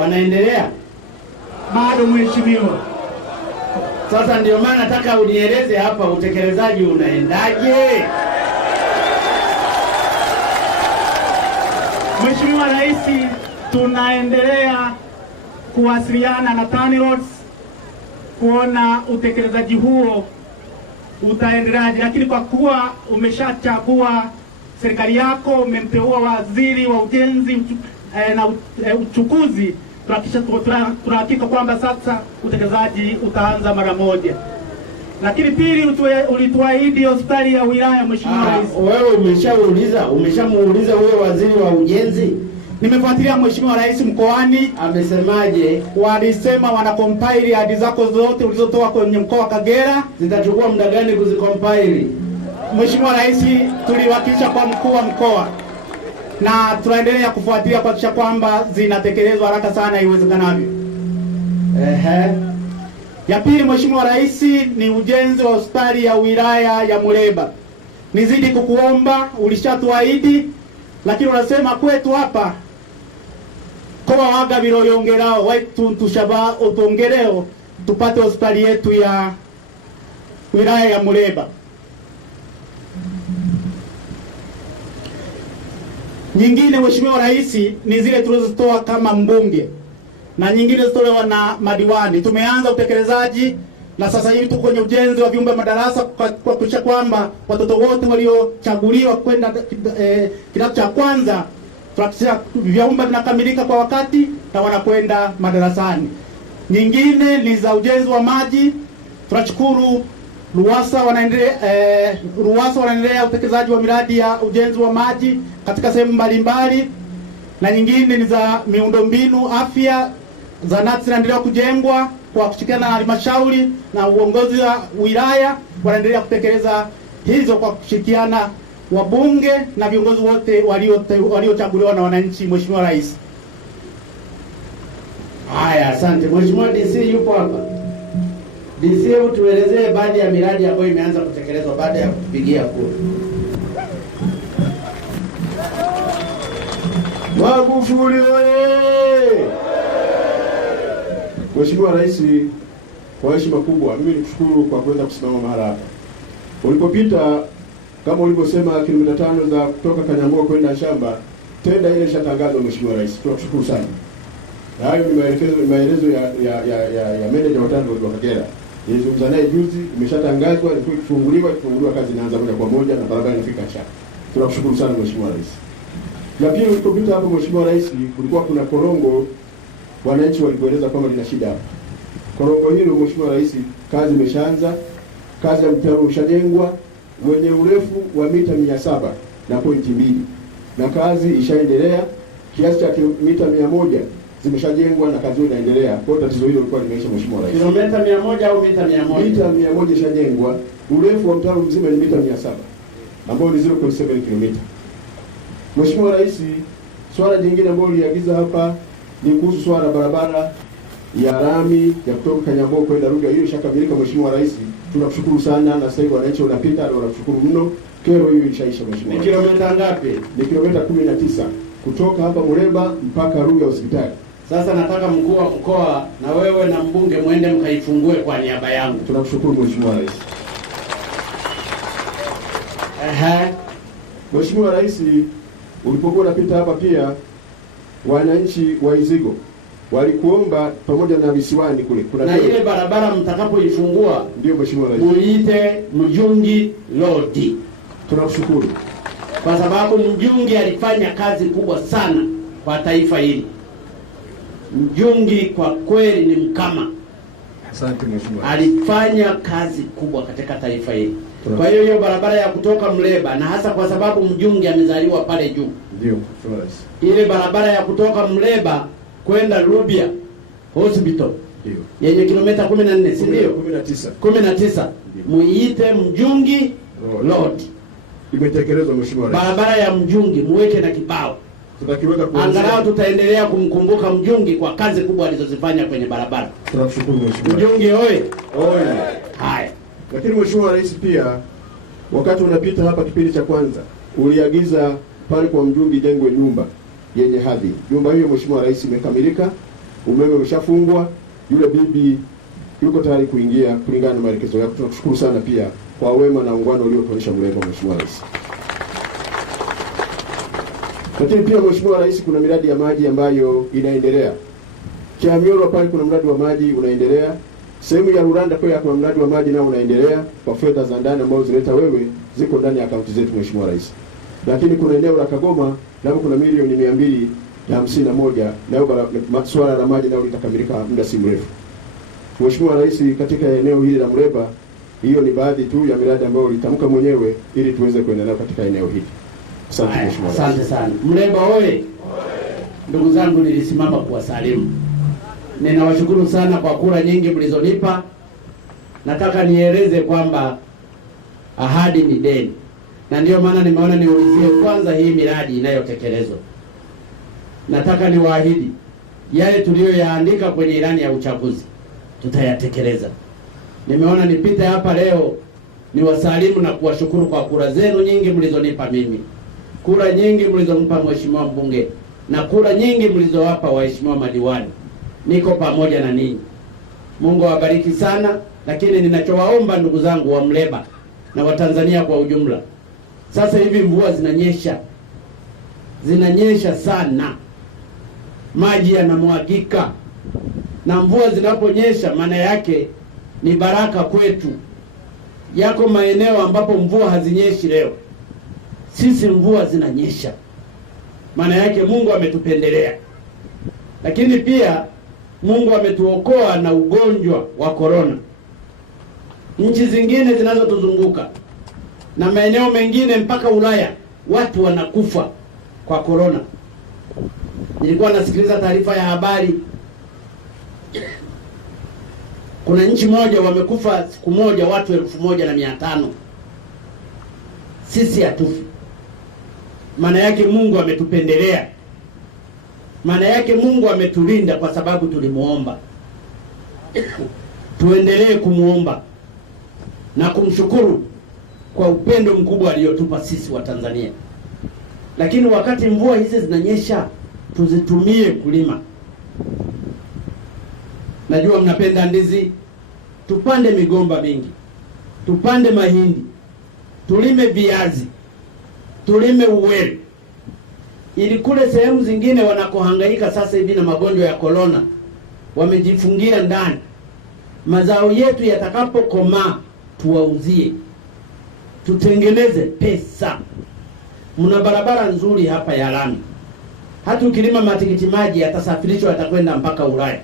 Wanaendelea bado mheshimiwa. Sasa ndio maana nataka unieleze hapa utekelezaji unaendaje? Mheshimiwa Rais, tunaendelea kuwasiliana na TANROADS kuona utekelezaji huo utaendeleaje, lakini kwa kuwa umeshachagua serikali yako, umemteua waziri wa ujenzi na uchukuzi, tunahakika kwamba sasa utekelezaji utaanza mara moja. Lakini pili, ulituahidi hospitali ya wilaya. Mheshimiwa Rais, wewe umeshamuuliza huyo waziri wa ujenzi? Nimefuatilia Mheshimiwa Rais mkoani. Amesemaje? Walisema wana compile hadi zako zote ulizotoa kwenye mkoa wa Kagera. Zitachukua muda gani kuzicompile? Mheshimiwa Rais, tuliwakilisha kwa mkuu wa mkoa na tunaendelea kufuatilia kuhakikisha kwamba zinatekelezwa haraka sana iwezekanavyo. Ya pili, Mheshimiwa Rais, ni ujenzi wa hospitali ya wilaya ya Muleba. Nizidi kukuomba, ulishatuahidi, lakini unasema kwetu hapa kwa waga biroyongerao wetu tushaba utongereo tupate hospitali yetu ya wilaya ya Muleba. Nyingine Mheshimiwa Rais ni zile tulizotoa kama mbunge na nyingine zitolewa na madiwani. Tumeanza utekelezaji na sasa hivi tuko kwenye ujenzi wa vyumba madarasa kwa kuhakikisha kwamba watoto wote waliochaguliwa kwenda kidato cha kwanza tunahakikisha vyumba vinakamilika kwa wakati na wanakwenda madarasani. Nyingine ni za ujenzi wa maji. Tunashukuru RUWASA wanaendelea utekelezaji wa miradi ya ujenzi wa maji katika sehemu mbalimbali, na nyingine ni za miundombinu afya. Zahanati zinaendelea kujengwa kwa kushirikiana na halmashauri na uongozi wa wilaya, wanaendelea kutekeleza hizo kwa kushirikiana wabunge na viongozi wote waliochaguliwa na wananchi. Mheshimiwa Rais. Haya, asante. Mheshimiwa DC yupo hapa. DC, hebu tuelezee baadhi ya miradi ambayo imeanza kutekelezwa baada ya kupigia kura. Magufuli oye! Mheshimiwa Rais, kwa heshima kubwa mimi nikushukuru kwa kuweza kusimama mahali hapa. Ulipopita kama ulivyosema kilomita 5 za kutoka Kanyambo kwenda shamba, tenda ile ishatangazwa Mheshimiwa Rais. Tunakushukuru sana. Na hayo ni maelezo ya manager wa TANROADS wa Kagera. Nilizungumza naye juzi, imeshatangazwa, ikifunguliwa kazi inaanza moja kwa moja na barabara inafika chapa. Tunakushukuru sana Mheshimiwa Rais. Na pia ulipopita hapo Mheshimiwa Rais, kulikuwa kuna korongo wananchi walikueleza kwamba lina shida hapa. Korongo hilo Mheshimiwa Rais, kazi imeshaanza, kazi ya mtaro ushajengwa wenye urefu wa mita 700.2 na kazi ishaendelea, kiasi cha mita 100 zimeshajengwa na kazi inaendelea. Kwa tatizo hilo lilikuwa limeisha Mheshimiwa Rais. Kilomita 100 au mita 100? Mita 100 ishajengwa, urefu wa mtaro mzima ni mita 700 ambao ni 0.7 km. Mheshimiwa Rais, swala jingine ambalo liagiza hapa ni kuhusu swala barabara ya lami ya kutoka Kanyambo kwenda Rugya. Hiyo ishakamilika Mheshimiwa Rais. Tunakushukuru sana, na sasa hivi wananchi wanapita na wanakushukuru mno. Kero hiyo ishaisha Mheshimiwa. Ni kilomita ngapi? Ni kilomita 19 kutoka hapa Muleba mpaka Rugya hospitali. Sasa nataka mkuu wa mkoa na wewe na mbunge muende mkaifungue kwa niaba yangu. Tunakushukuru Mheshimiwa Rais. Mheshimiwa Rais, ulipokuwa unapita hapa pia wananchi wa Izigo walikuomba pamoja na visiwani kule kuna na ile barabara mtakapoifungua, ndio Mheshimiwa Rais, muite Mjungi Road. Tunakushukuru kwa sababu Mjungi alifanya kazi kubwa sana kwa taifa hili. Mjungi kwa kweli ni mkama. Asante Mheshimiwa. Alifanya kazi kubwa katika taifa hili. Kwa hiyo hiyo barabara ya kutoka Muleba, na hasa kwa sababu Mjungi amezaliwa pale juu, ndio Mheshimiwa Rais, ile barabara ya kutoka Muleba kwenda Rubya Hospital ndio yenye kilomita 14, si ndio? 19. Muiite Mjungi Road. Imetekelezwa Mheshimiwa Rais. Barabara ya Mjungi muweke na kibao. Tutakiweka kwa angalau tutaendelea kumkumbuka Mjungi kwa kazi kubwa alizozifanya kwenye barabara. Tunashukuru Mheshimiwa. Mjungi oye. Oye. Haya. Lakini Mheshimiwa Rais, pia wakati unapita hapa kipindi cha kwanza uliagiza pale kwa Mjungi jengwe nyumba yenye hadhi. Nyumba hiyo Mheshimiwa Rais imekamilika umeme umeshafungwa, yule bibi yuko tayari kuingia kulingana na maelekezo yako. Tunakushukuru sana pia kwa wema na ungano uliotuonyesha Muleba, Mheshimiwa Rais. Lakini pia Mheshimiwa Rais, kuna miradi ya maji ambayo inaendelea. Kiamyoro pale kuna mradi wa maji unaendelea. Sehemu ya Ruranda pia kuna mradi wa maji nao unaendelea kwa fedha za ndani ambazo zileta wewe, ziko ndani ya akaunti zetu Mheshimiwa Rais. Lakini kuna eneo la Kagoma nao kuna milioni 251 nayo swala la maji nao litakamilika muda si mrefu. Mheshimiwa Rais, katika eneo hili la Muleba, hiyo ni baadhi tu ya miradi ambayo ulitamka mwenyewe ili tuweze kuendelea katika eneo hili. Asante Mheshimiwa Rais. Asante sana. Muleba oye! Ndugu zangu, nilisimama kuwasalimu. Ninawashukuru sana kwa kura nyingi mlizonipa. Nataka nieleze kwamba ahadi ni deni, na ndio maana nimeona niulizie kwanza hii miradi inayotekelezwa. Nataka niwaahidi yale tuliyoyaandika kwenye ilani ya uchaguzi tutayatekeleza. Nimeona nipite hapa leo niwasalimu na kuwashukuru kwa kura zenu nyingi mlizonipa mimi, kura nyingi mlizompa Mheshimiwa mbunge, na kura nyingi mlizowapa waheshimiwa madiwani. Niko pamoja na ninyi. Mungu awabariki sana. Lakini ninachowaomba ndugu zangu wa Muleba na Watanzania kwa ujumla, sasa hivi mvua zinanyesha sana, maji yanamwagika, na mvua zinaponyesha maana yake ni baraka kwetu. Yako maeneo ambapo mvua hazinyeshi leo, sisi mvua zinanyesha, maana yake Mungu ametupendelea. Lakini pia Mungu ametuokoa na ugonjwa wa corona. Nchi zingine zinazotuzunguka na maeneo mengine mpaka Ulaya, watu wanakufa kwa corona. Nilikuwa nasikiliza taarifa ya habari, kuna nchi moja wamekufa siku moja watu 1500. Sisi hatufi. Maana yake Mungu ametupendelea. Maana yake Mungu ametulinda kwa sababu tulimuomba. Tuendelee kumuomba na kumshukuru kwa upendo mkubwa aliotupa sisi wa Tanzania. Lakini wakati mvua hizi zinanyesha, tuzitumie kulima. Najua mnapenda ndizi, tupande migomba mingi, tupande mahindi, tulime viazi, tulime uwele, ili kule sehemu zingine wanakohangaika sasa hivi na magonjwa ya corona wamejifungia ndani, mazao yetu yatakapokomaa tuwauzie, tutengeneze pesa. Mna barabara nzuri hapa ya lami. Hata ukilima matikiti maji yatasafirishwa, yatakwenda mpaka Ulaya.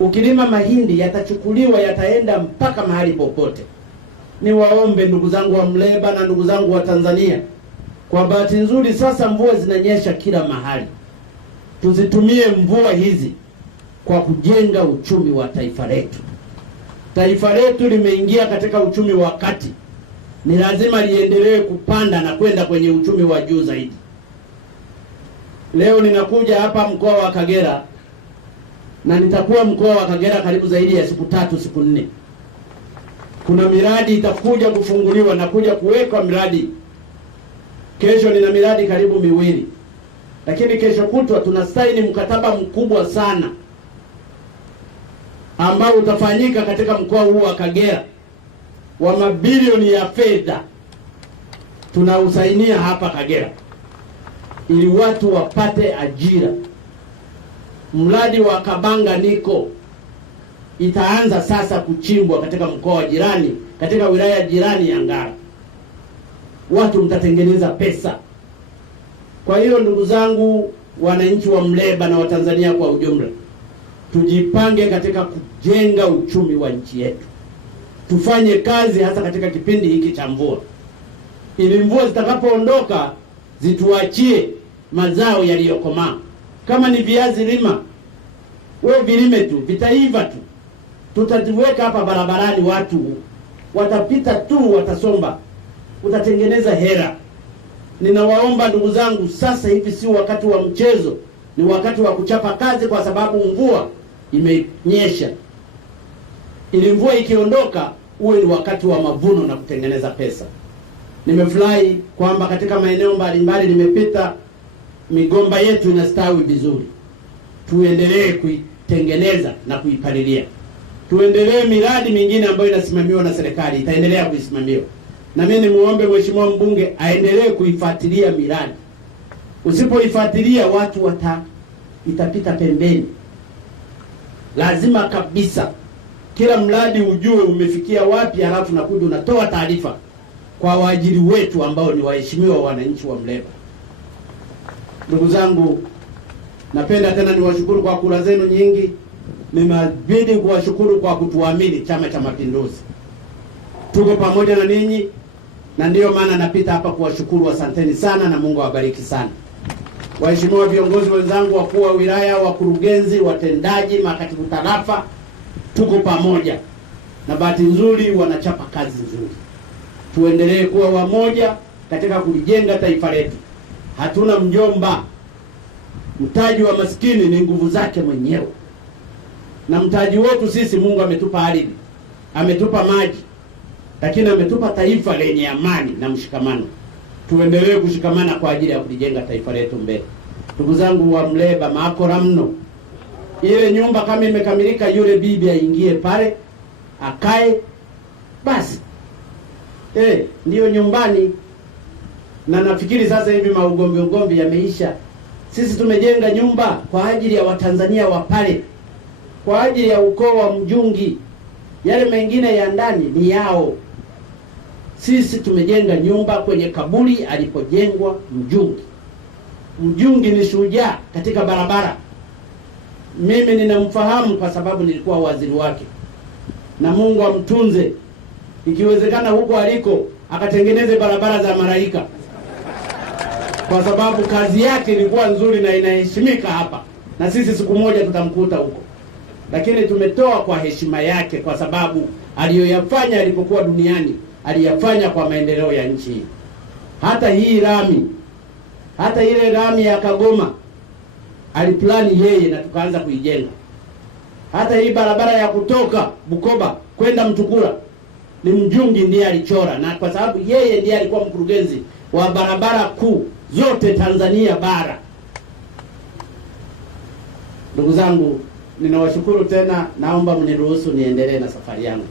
Ukilima mahindi yatachukuliwa, yataenda mpaka mahali popote. Niwaombe ndugu zangu wa Muleba na ndugu zangu wa Tanzania, kwa bahati nzuri sasa mvua zinanyesha kila mahali. Tuzitumie mvua hizi kwa kujenga uchumi wa taifa letu. Taifa letu limeingia katika uchumi wa kati, ni lazima liendelee kupanda na kwenda kwenye uchumi wa juu zaidi. Leo ninakuja hapa mkoa wa Kagera, na nitakuwa mkoa wa Kagera karibu zaidi ya siku 3 siku 4. Kuna miradi itakuja kufunguliwa na kuja kuwekwa miradi. Kesho nina miradi karibu 2, lakini kesho kutwa tunasaini mkataba mkubwa sana ambao utafanyika katika mkoa huu wa Kagera wa mabilioni ya fedha. Tunausainia hapa Kagera ili watu wapate ajira. Mradi wa Kabanga Niko itaanza sasa kuchimbwa katika mkoa wa jirani, katika wilaya jirani ya Ngara. Watu mtatengeneza pesa. Kwa hiyo ndugu zangu wananchi wa Muleba na Watanzania kwa ujumla, tujipange katika kujenga uchumi wa nchi yetu. Tufanye kazi hasa katika kipindi hiki cha mvua, ili mvua zitakapoondoka zituachie mazao yaliyokomaa. Kama ni viazi lima, wewe vilime tu, vitaiva tu. Tutaziweka hapa barabarani, watu watapita tu, watasomba, utatengeneza hela. Ninawaomba ndugu zangu, sasa hivi si wakati wa mchezo, ni wakati wa kuchapa kazi, kwa sababu mvua imenyesha. Ili mvua ikiondoka uwe ni wakati wa mavuno na kutengeneza pesa. Nimefurahi kwamba katika maeneo mbalimbali nimepita, migomba yetu inastawi vizuri. tuendelee kuitengeneza na kuipalilia. Tuendelee miradi mingine ambayo inasimamiwa na serikali, itaendelea kuisimamiwa. Na mimi nimuombe mheshimiwa mbunge aendelee kuifuatilia miradi. Usipoifuatilia watu itapita pembeni. Lazima kabisa kila mradi ujue umefikia wapi, halafu nakuja unatoa taarifa kwa waajiri wetu ambao ni waheshimiwa wananchi wa Muleba. Ndugu zangu, napenda tena niwashukuru kwa kura zenu nyingi. Nimebidi kuwashukuru kwa kutuamini Chama cha Mapinduzi. Tuko pamoja na ninyi, na ndiyo maana napita hapa kuwashukuru. Asanteni sana na Mungu awabariki sana. Waheshimiwa viongozi wenzangu, wakuu wa wilaya, wakurugenzi, watendaji, makatibu tarafa, tuko pamoja. Na bahati nzuri wanachapa kazi nzuri. Tuendelee kuwa wamoja katika kulijenga taifa letu. Hatuna mjomba. Mtaji wa maskini ni nguvu zake mwenyewe. Na mtaji wetu sisi, Mungu ametupa ardhi, ametupa maji, lakini ametupa taifa lenye amani na mshikamano. Tuendelee kushikamana kwa ajili ya kulijenga taifa letu mbele. Ndugu zangu wa Muleba, maakora mno. Ile nyumba kama imekamilika, yule bibi aingie pale, akae basi. Ndiyo nyumbani. Na nafikiri sasa hivi ugomvi yameisha. Sisi tumejenga nyumba kwa ajili ya Watanzania wa pale, kwa ajili ya ukoo wa Mjungi. Yale mengine ya ndani ni yao. Sisi tumejenga nyumba kwenye kaburi alipojengwa Mjungi. Mjungi ni shujaa katika barabara. Mimi ninamfahamu kwa sababu nilikuwa waziri wake. Na Mungu amtunze. Ikiwezekana huko aliko akatengeneze barabara za malaika, kwa sababu kazi yake ilikuwa nzuri na inaheshimika hapa, na sisi siku moja tutamkuta huko. Lakini tumetoa kwa heshima yake, kwa sababu aliyoyafanya alipokuwa duniani aliyafanya kwa maendeleo ya nchi hii. Hata hii rami, hata ile rami ya Kagoma aliplani yeye na tukaanza kuijenga. Hata hii barabara ya kutoka Bukoba kwenda Mtukula ni Mjungi ndiye alichora, na kwa sababu yeye ndiye alikuwa mkurugenzi wa barabara kuu zote Tanzania bara. Ndugu zangu, ninawashukuru tena, naomba mniruhusu niendelee na safari yangu.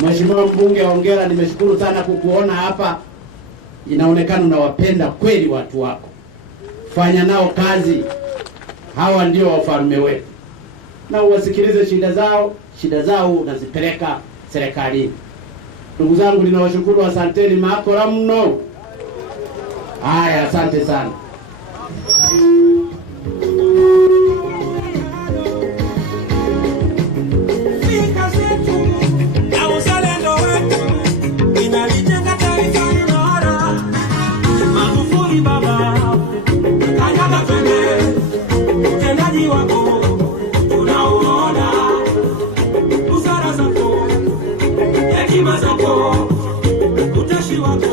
Mheshimiwa mbunge, hongera, nimeshukuru sana kukuona hapa. Inaonekana unawapenda kweli watu wako. Fanya nao kazi. Hawa ndio wafalme wetu. Na uwasikilize shida zao unazipeleka serikalini. Ndugu zangu, ninawashukuru, asanteni, maakora mno. Haya, asante sana. Utashi wako